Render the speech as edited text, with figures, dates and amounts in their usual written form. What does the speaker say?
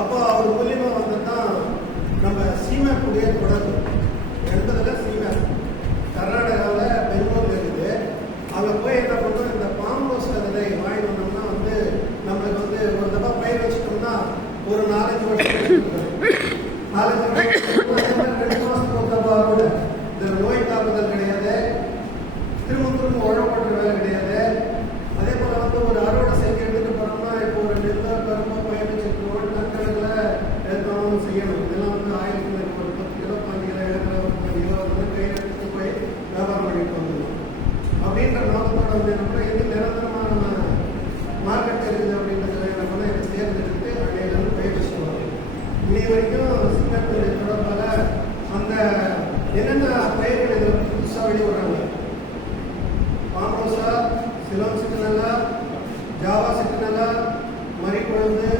அப்போ அவர் மூலியமா வந்து தான் நம்ம சீமேப்புடைய தொடர்பு என்பதில் சீமேப் கர்நாடகாவில் பெங்களூர்ல இருக்குது. அங்கே போய் என்ன பண்ணுறோம், இந்த பாம்போஸ் விதை வாங்கி வந்தோம்னா வந்து நம்மளுக்கு வந்து ஒரு தப்பா பயிர் வச்சுட்டோம்னா ஒரு 4-5 வருஷம் 2 மாதத்துக்கு ஒரு தப்பா கூட இந்த நோய் தாக்குதல் கிடையாது, திரும்ப உழவு போடுற வேலை கிடையாது. அதே போல் வந்து ஒரு அறுவடை செஞ்சு எடுத்துகிட்டு போனோம்னா இப்போ ஒரு நெல்லோ கரும்போ பயிர் வச்சுருக்கோம் டன்கணக்கில் எடுத்தாலும் செய்யணும். இதெல்லாம் வந்து 1000 ஒரு 10 கிலோ 5 கிலோ 20 கிலோ வந்து கையில் எடுத்துட்டு போய் வியாபாரம் பண்ணிட்டு வந்துடணும் அப்படின்ற நோக்கத்தோட வந்து என்ன பண்ணால் இது நிரந்தரமாக நம்ம மார்க்கெட் இருக்குது அப்படின்றதுல என்ன பண்ணால் இதை தேர்ந்தெடுத்து அடையிலிருந்து பயிர் வச்சுருவாங்க. இன்னை வரைக்கும் சிங்கப்பூர் தொடர்பாக அந்த என்னென்ன பயிர்கள் இதில் புதுசாக வெளியிடுறாங்க, பாம்போசா, சிலோன் சிட்னல்லா, ஜாவா சிட்னல்லா, மறிக்குழந்து,